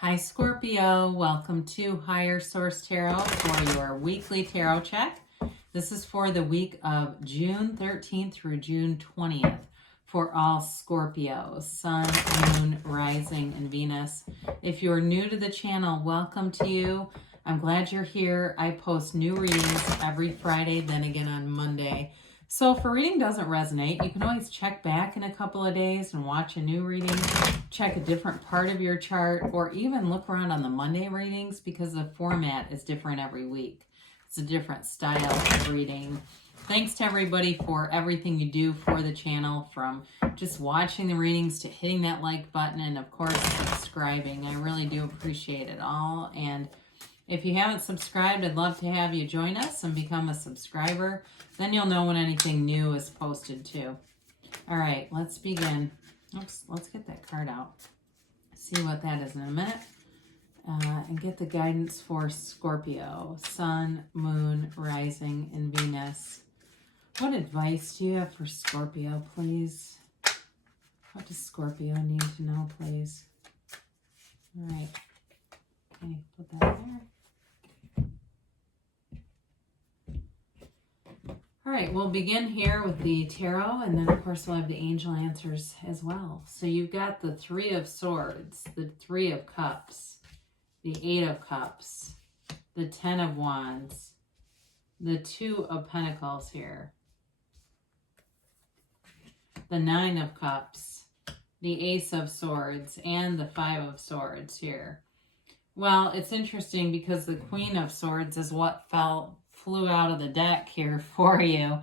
Hi Scorpio, welcome to Higher Source Tarot for your weekly tarot check. This is for the week of June 13th through June 20th for all Scorpios, Sun, Moon, Rising, and Venus. If you're new to the channel, welcome to you. I'm glad you're here. I post new readings every Friday, then again on Monday. So if a reading doesn't resonate, you can always check back in a couple of days and watch a new reading, check a different part of your chart, or even look around on the Monday readings because the format is different every week. It's a different style of reading. Thanks to everybody for everything you do for the channel, from just watching the readings to hitting that like button and of course subscribing. I really do appreciate it all. And if you haven't subscribed, I'd love to have you join us and become a subscriber. Then you'll know when anything new is posted too. All right, let's begin. Oops, let's get that card out. See what that is in a minute. And get the guidance for Scorpio, Sun, Moon, Rising, and Venus. What advice do you have for Scorpio, please? What does Scorpio need to know, please? All right. Okay, put that there. All right, we'll begin here with the tarot, and then of course we'll have the angel answers as well. So you've got the Three of Swords, the Three of Cups, the Eight of Cups, the Ten of Wands, the Two of Pentacles here, the Nine of Cups, the Ace of Swords, and the Five of Swords here. Well, it's interesting because the Queen of Swords is what flew out of the deck here for you.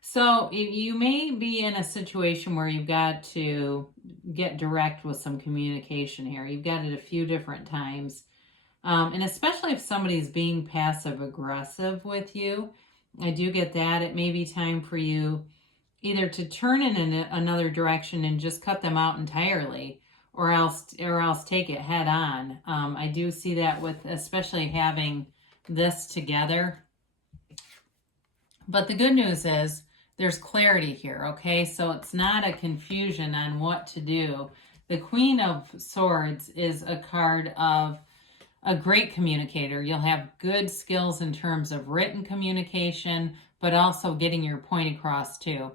So you may be in a situation where you've got to get direct with some communication here. You've got it a few different times. And especially if somebody's being passive aggressive with you, I do get that. It may be time for you either to turn in another direction and just cut them out entirely, or else take it head on. I do see that with especially having this together. But the good news is there's clarity here, okay? So it's not a confusion on what to do. The Queen of Swords is a card of a great communicator. You'll have good skills in terms of written communication, but also getting your point across too.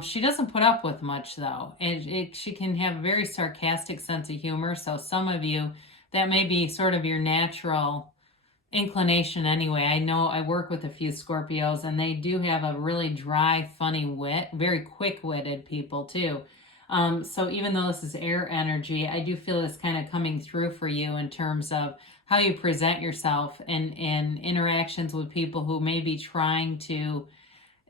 She doesn't put up with much though. And she can have a very sarcastic sense of humor. So some of you, that may be sort of your natural inclination anyway. I know I work with a few Scorpios and they do have a really dry, funny wit, very quick-witted people too. So even though this is air energy, I do feel it's kind of coming through for you in terms of how you present yourself in interactions with people who may be trying to,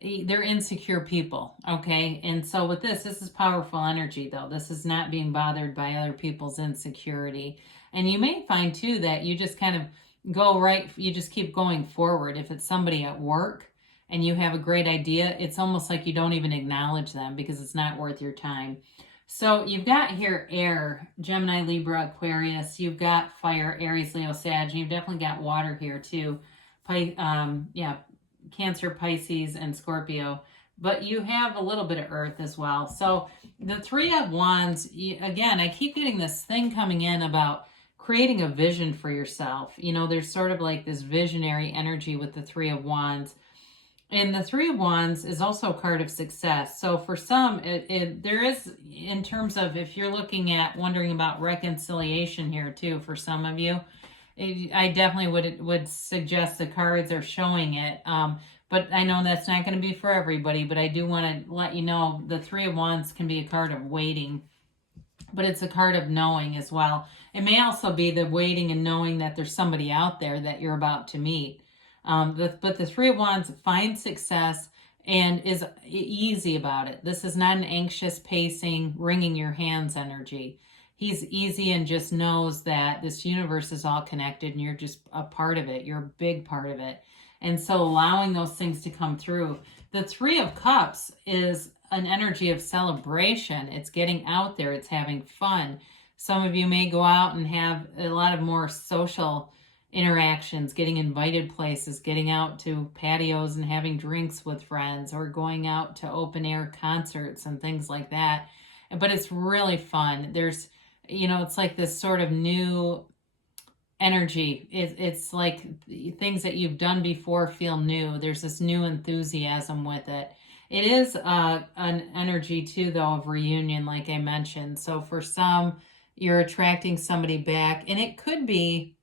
they're insecure people, okay? And so with this is powerful energy though. This is not being bothered by other people's insecurity. And you may find too that you just kind of you just keep going forward. If it's somebody at work and you have a great idea, it's almost like you don't even acknowledge them because it's not worth your time. So you've got here air, Gemini, Libra, Aquarius. You've got fire, Aries, Leo, Sag. You've definitely got water here too. Cancer, Pisces, and Scorpio. But you have a little bit of earth as well. So the Three of Wands, again, I keep getting this thing coming in about creating a vision for yourself. You know, there's sort of like this visionary energy with the Three of Wands. And the Three of Wands is also a card of success. So for some, there is, in terms of if you're looking at wondering about reconciliation here too, for some of you, I definitely would suggest the cards are showing it. But I know that's not going to be for everybody, but I do want to let you know the Three of Wands can be a card of waiting, but it's a card of knowing as well. It may also be the waiting and knowing that there's somebody out there that you're about to meet. But the Three of Wands finds success and is easy about it. This is not an anxious, pacing, wringing your hands energy. He's easy and just knows that this universe is all connected and you're just a part of it. You're a big part of it. And so allowing those things to come through. The Three of Cups is an energy of celebration. It's getting out there. It's having fun. Some of you may go out and have a lot of more social interactions, getting invited places, getting out to patios and having drinks with friends, or going out to open air concerts and things like that. But it's really fun. There's, you know, it's like this sort of new energy. It's like things that you've done before feel new. There's this new enthusiasm with it. It is an energy too, though, of reunion, like I mentioned. So for some, you're attracting somebody back, and it could be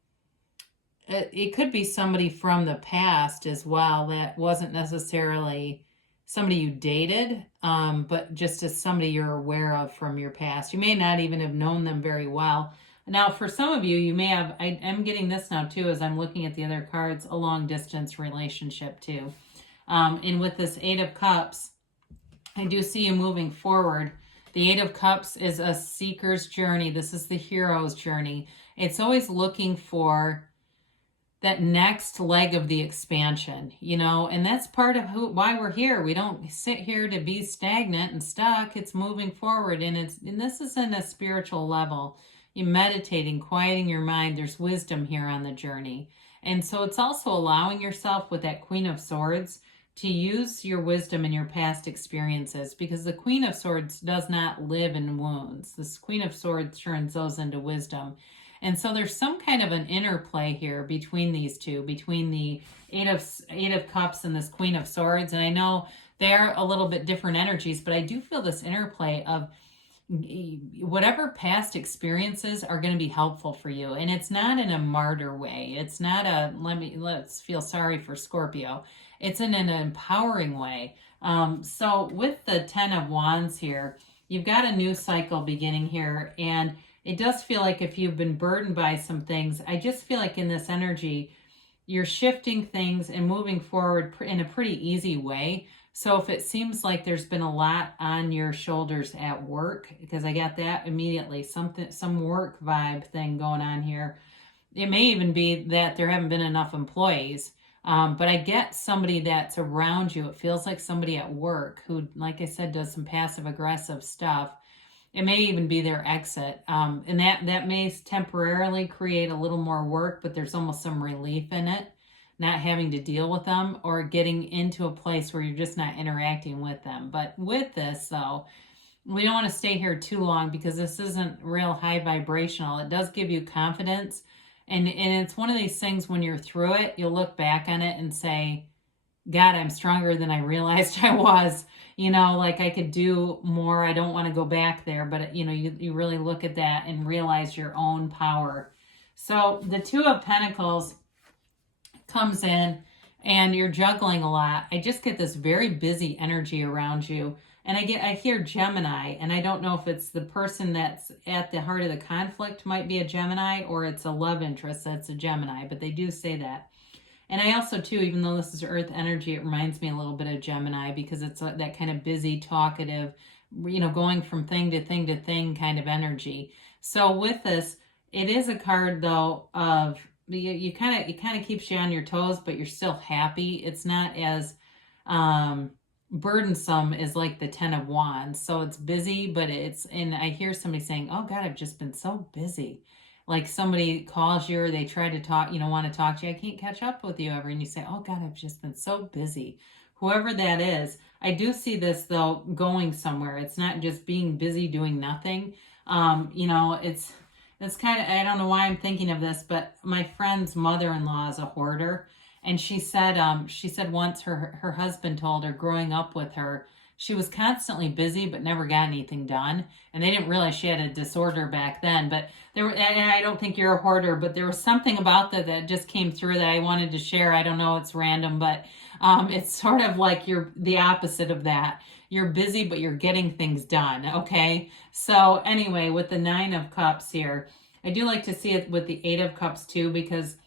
somebody from the past as well that wasn't necessarily somebody you dated, but just as somebody you're aware of from your past. You may not even have known them very well. Now, for some of you, you may have, I'm getting this now too as I'm looking at the other cards, a long distance relationship too. And with this Eight of Cups, I do see you moving forward. The Eight of Cups is a seeker's journey. This is the hero's journey. It's always looking for that next leg of the expansion, and that's part of why we're here. We don't sit here to be stagnant and stuck. It's moving forward, and this is in a spiritual level. You're meditating, quieting your mind. There's wisdom here on the journey. And so it's also allowing yourself with that Queen of Swords to use your wisdom in your past experiences, because the Queen of Swords does not live in wounds. This Queen of Swords turns those into wisdom. And so there's some kind of an interplay here between these two, between the Eight of Cups and this Queen of Swords. And I know they're a little bit different energies, but I do feel this interplay of whatever past experiences are going to be helpful for you. And it's not in a martyr way. It's not a let's feel sorry for Scorpio. It's in an empowering way. So with the Ten of Wands here, you've got a new cycle beginning here, and it does feel like if you've been burdened by some things, I just feel like in this energy, you're shifting things and moving forward in a pretty easy way. So if it seems like there's been a lot on your shoulders at work, because I got that immediately, some work vibe thing going on here. It may even be that there haven't been enough employees. But I get somebody that's around you. It feels like somebody at work who, like I said, does some passive aggressive stuff. It may even be their exit. And that may temporarily create a little more work, but there's almost some relief in it, not having to deal with them or getting into a place where you're just not interacting with them. But with this, though, we don't want to stay here too long because this isn't real high vibrational. It does give you confidence. And it's one of these things when you're through it, you'll look back on it and say, God, I'm stronger than I realized I was. Like I could do more. I don't want to go back there. But, you really look at that and realize your own power. So the Two of Pentacles comes in and you're juggling a lot. I just get this very busy energy around you. And I hear Gemini, and I don't know if it's the person that's at the heart of the conflict might be a Gemini, or it's a love interest that's a Gemini, but they do say that. And I also, too, even though this is Earth energy, it reminds me a little bit of Gemini because it's that kind of busy, talkative, going from thing to thing to thing kind of energy. So with this, it is a card, though, of it kind of keeps you on your toes, but you're still happy. It's not as burdensome as like the Ten of Wands. So it's busy, but and I hear somebody saying, oh God, I've just been so busy. Like somebody calls you or they try to talk, want to talk to you. I can't catch up with you ever. And you say, oh God, I've just been so busy. Whoever that is, I do see this though going somewhere. It's not just being busy doing nothing. It's kind of, I don't know why I'm thinking of this, but my friend's mother-in-law is a hoarder. And she said once her husband told her growing up with her, she was constantly busy but never got anything done. And they didn't realize she had a disorder back then. But and I don't think you're a hoarder, but there was something about that just came through that I wanted to share. I don't know, it's random, but it's sort of like you're the opposite of that. You're busy, but you're getting things done, okay? So anyway, with the Nine of Cups here, I do like to see it with the Eight of Cups too, because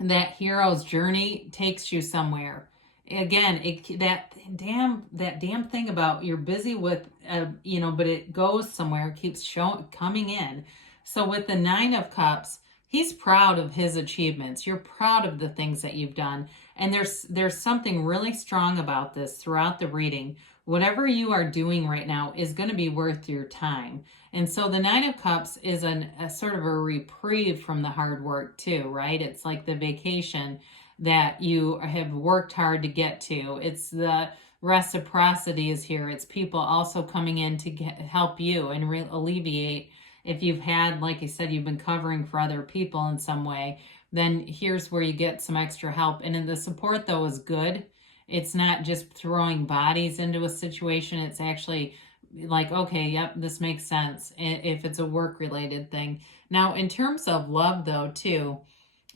that hero's journey takes you somewhere. Again, that damn thing about you're busy with, but it goes somewhere, it keeps coming in. So with the Nine of Cups, he's proud of his achievements. You're proud of the things that you've done. And there's something really strong about this throughout the reading. Whatever you are doing right now is going to be worth your time. And so the Nine of Cups is a sort of a reprieve from the hard work too, right? It's like the vacation that you have worked hard to get to. It's the reciprocity is here. It's people also coming in to help you and alleviate if you've had, like I said, you've been covering for other people in some way, then here's where you get some extra help. And in the support, though, is good. It's not just throwing bodies into a situation. It's actually like, okay, yep, this makes sense if it's a work-related thing. Now, in terms of love, though, too,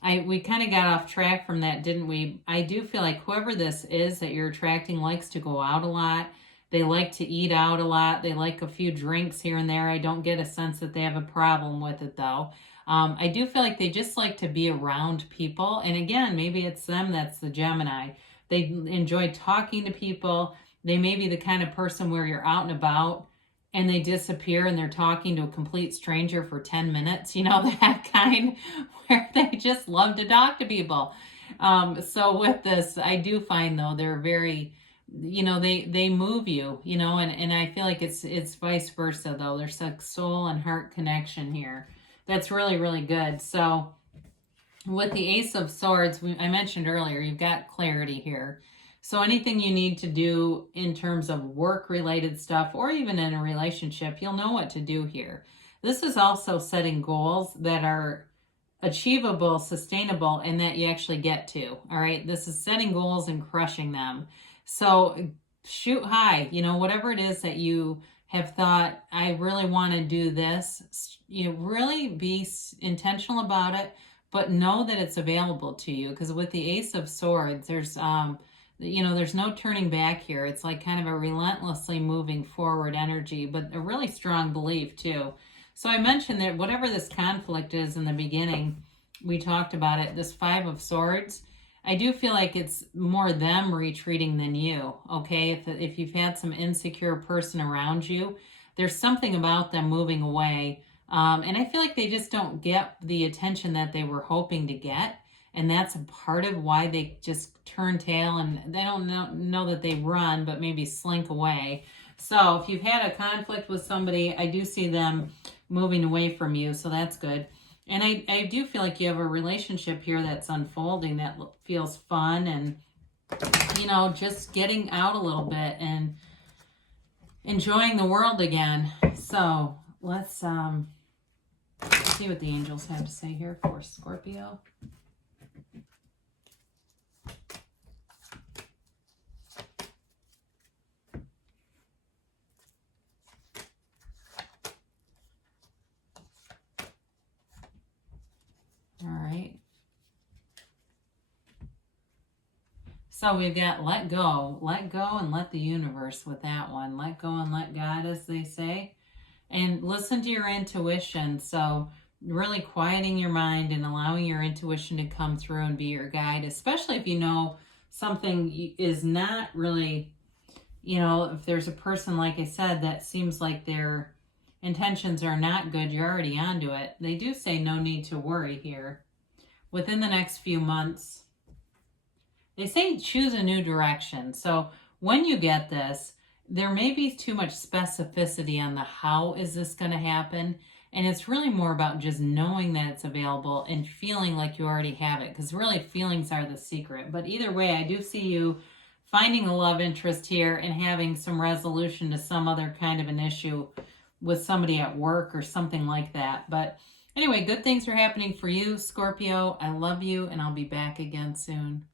we kind of got off track from that, didn't we? I do feel like whoever this is that you're attracting likes to go out a lot. They like to eat out a lot. They like a few drinks here and there. I don't get a sense that they have a problem with it, though. I do feel like they just like to be around people. And again, maybe it's them that's the Gemini. They enjoy talking to people. They may be the kind of person where you're out and about and they disappear and they're talking to a complete stranger for 10 minutes, you know, that kind where they just love to talk to people. So with this, I do find, though, they're very, you know, they move you, you know, and I feel like it's vice versa, though. There's a soul and heart connection here. That's really, really good. So with the Ace of Swords, I mentioned earlier, you've got clarity here. So anything you need to do in terms of work-related stuff or even in a relationship, you'll know what to do here. This is also setting goals that are achievable, sustainable, and that you actually get to. All right. This is setting goals and crushing them. So shoot high, you know, whatever it is that you have thought, I really want to do this, you know, really be intentional about it, but know that it's available to you. Because with the Ace of Swords, there's, you know, there's no turning back here. It's like kind of a relentlessly moving forward energy, but a really strong belief too. So I mentioned that whatever this conflict is in the beginning, we talked about it, this Five of Swords, I do feel like it's more them retreating than you, okay? If you've had some insecure person around you, there's something about them moving away. And I feel like they just don't get the attention that they were hoping to get. And that's a part of why they just turn tail and they don't know that they run, but maybe slink away. So if you've had a conflict with somebody, I do see them moving away from you. So that's good. And I do feel like you have a relationship here that's unfolding that feels fun and, you know, just getting out a little bit and enjoying the world again. So let's see what the angels have to say here for Scorpio. All right. So we've got let go and let the universe with that one. Let go and let God, as they say. And listen to your intuition. So really quieting your mind and allowing your intuition to come through and be your guide, especially if you know something is not really, you know, if there's a person, like I said, that seems like their intentions are not good, you're already onto it. They do say no need to worry here. Within the next few months, they say choose a new direction. So when you get this, there may be too much specificity on the how is this going to happen. And it's really more about just knowing that it's available and feeling like you already have it. Because really feelings are the secret. But either way, I do see you finding a love interest here and having some resolution to some other kind of an issue with somebody at work or something like that. But anyway, good things are happening for you, Scorpio. I love you, and I'll be back again soon.